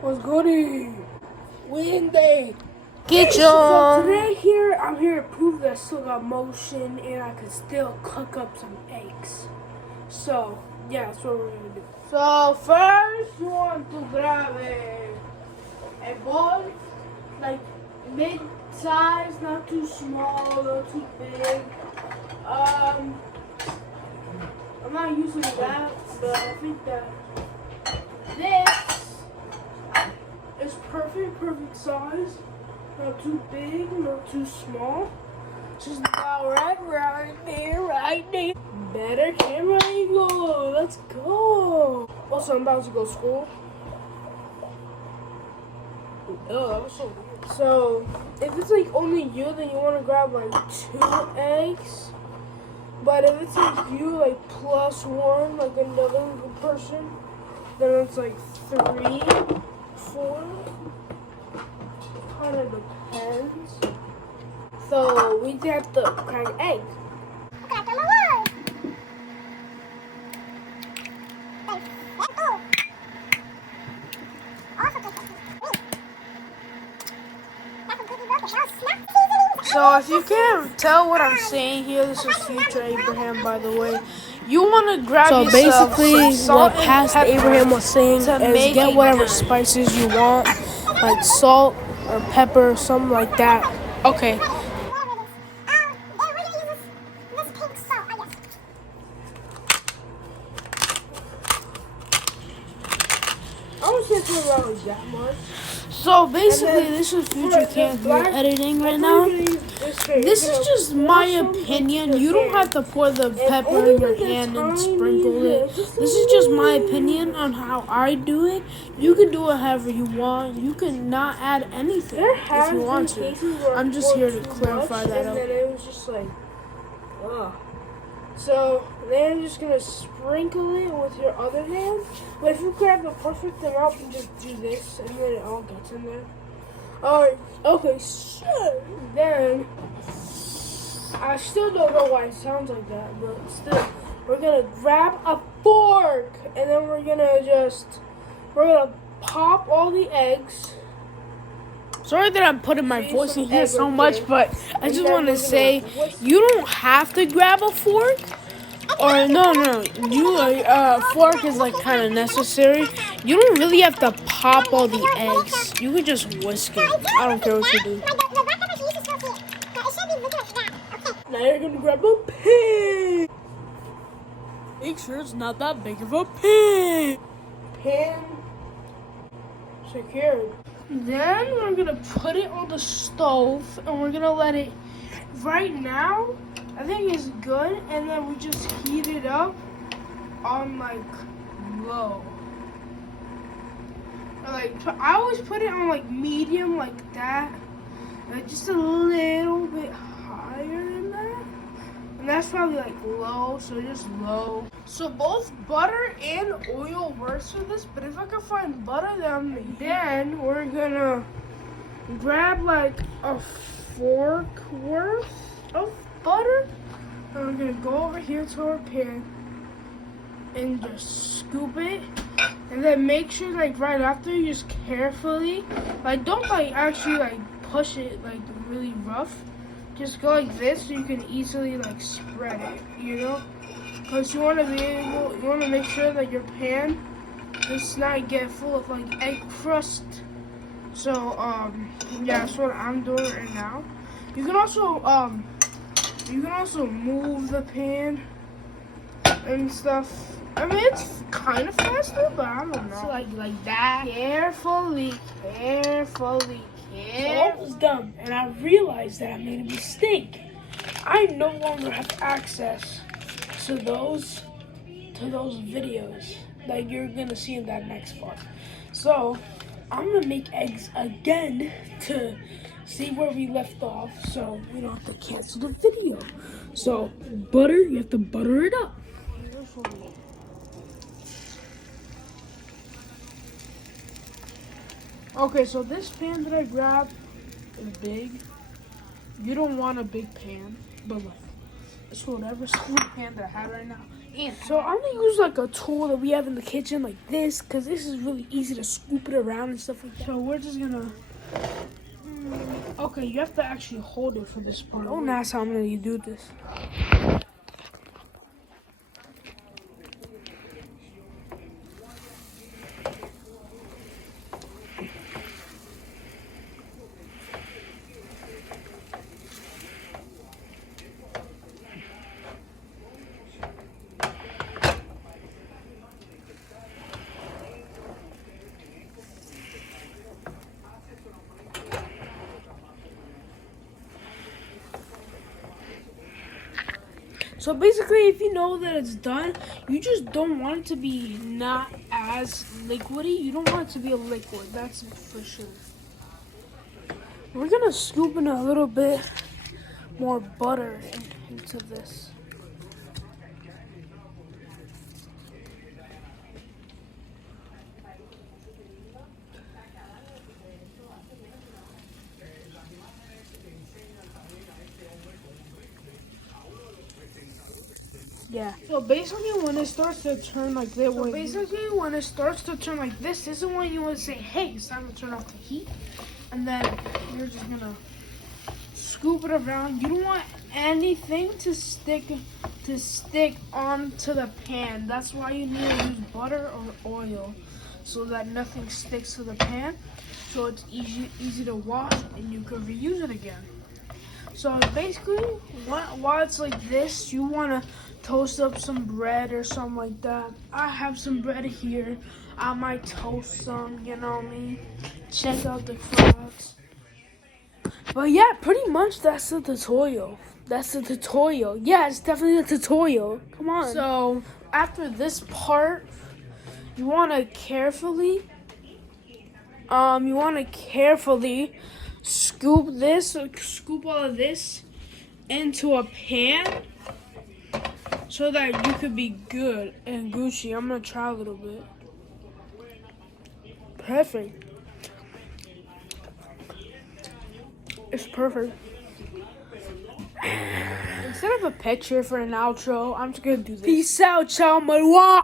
What's goody? Wednesday. Get So your. today I'm here to prove that I still got motion and I can still cook up some eggs. So, yeah, that's what we're gonna do. So first you want to grab a bowl, like mid-size, not too small, not too big. I'm not using that, but I think that this is perfect size. Not too big, not too small. Just about right there. Better camera angle. Let's go. Also, I'm about to go to school. Oh, that was so weird. So, if it's like only you, then you want to grab like 2 eggs. But if it's like you, like plus 1, like another person, then it's like 3, 4. Kind of depends. So we have to crack an egg. So if you can't tell what I'm saying here, this is future Abraham, by the way. You want to grab So yourself basically, some salt what past and pepper Abraham was saying to is make get it whatever good. spices you want, like salt or pepper, something like that. Okay. I don't think it's around that much. So basically, And then this is for future the Can't black- editing right I'm now. gonna use this here. This You're is gonna just pour my some opinion. into You your don't have to pour the pepper only in your with the hand and tiny sprinkle it. bit, just a This is just my little opinion on how I do it. You can do it however you want. You can not add anything There if has you been want to. cases where I'm I just poured here to too clarify much, that and out. then it was just like, ugh. So then I'm just gonna sprinkle it with your other hand. But if you grab the perfect amount, and just do this, and then it all gets in there. Alright, okay, so then I still don't know why it sounds like that, but still, we're gonna grab a fork, and then we're gonna pop all the eggs. Sorry that I'm putting my See, voice in some here egg so right much, there. but I And just then want to we're gonna say whisk- you don't have to grab a fork. Or no, fork is like kind of necessary. You don't really have to pop all the eggs. You could just whisk it. I don't care what you do. Now you're gonna grab a pin. Make sure it's not that big of a pin. Pin secured. Then we're gonna put it on the stove and we're gonna let it. Right now, I think it's good, and then we just heat it up on like low. Or, like I always put it on like medium, like that, like just a little bit higher than that, and that's probably like low. So just low. So both butter and oil works for this, but if I can find butter, then we're gonna grab like a fork worth of butter, and we're gonna go over here to our pan and just scoop it, and then make sure like right after you just carefully, like don't like actually like push it like really rough, just go like this so you can easily like spread it, you know, because you want to make sure that your pan does not get full of like egg crust. So yeah, that's what I'm doing right now. You can also move the pan and stuff. I mean, it's kind of faster, but I don't know. So like that. Carefully. So I was done, and I realized that I made a mistake. I no longer have access to those videos that you're gonna see in that next part. So I'm gonna make eggs again to see where we left off, so we don't have to cancel the video. So butter, you have to butter it up. Okay, so this pan that I grabbed is big. You don't want a big pan, but like, it's whatever small pan that I have right now. So I'm gonna use like a tool that we have in the kitchen, like this, because this is really easy to scoop it around and stuff like that. So we're just gonna. Okay, you have to actually hold it for this part. Don't ask how I'm gonna do this. So basically, if you know that it's done, you just don't want it to be not as liquidy. You don't want it to be a liquid, that's for sure. We're gonna scoop in a little bit more butter into this. Yeah. So basically, when it starts to turn like this, this is when you want to say, "Hey, it's time to turn off the heat," and then you're just gonna scoop it around. You don't want anything to stick onto the pan. That's why you need to use butter or oil, so that nothing sticks to the pan. So it's easy to wash, and you can reuse it again. So basically, while it's like this, you want to toast up some bread or something like that. I have some bread here. I might toast some, you know what I mean? Check out the frogs. But yeah, pretty much that's the tutorial. Yeah, it's definitely a tutorial. Come on. So after this part, you want to carefully scoop all of this into a pan so that you could be good and Gucci. I'm gonna try a little bit. Perfect. It's perfect. Instead of a picture for an outro, I'm just gonna do this. Peace out, ciao, malwa.